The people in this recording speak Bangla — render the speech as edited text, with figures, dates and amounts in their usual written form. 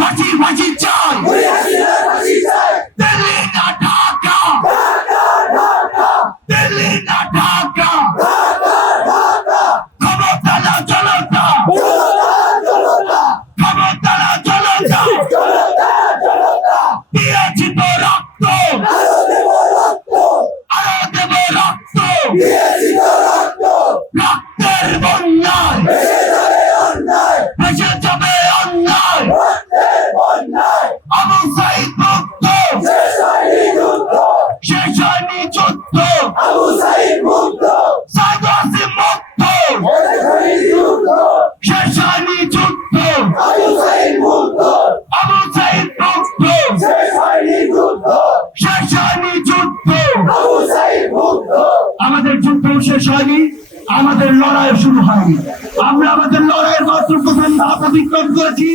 ফাঁসি ফাঁসি চাই দিল্লি না ঢাকা দিল্লি না ঢাকা ক্ষমতা না জনতা ক্ষমতা না জনতা দিয়েছি তো রক্ত আরো দেব রক্ত রক্তের বন্যায় ভেসে যাবে অন্যায় আবু সাঈদ মুক্ত শেষ হয়নি যুদ্ধ সাইদ ওয়াসিম মুক্ত শেষ হয়নি যুদ্ধ আবু সাঈদ মুক্ত শেষ হয়নি যুদ্ধ আমাদের যুদ্ধ শেষ হয়নি, আমাদের লড়াই শুরু হয়নি। আমরা আমাদের লড়াইয়ের মাত্র প্রথম ধাপ অতিক্রম করেছি।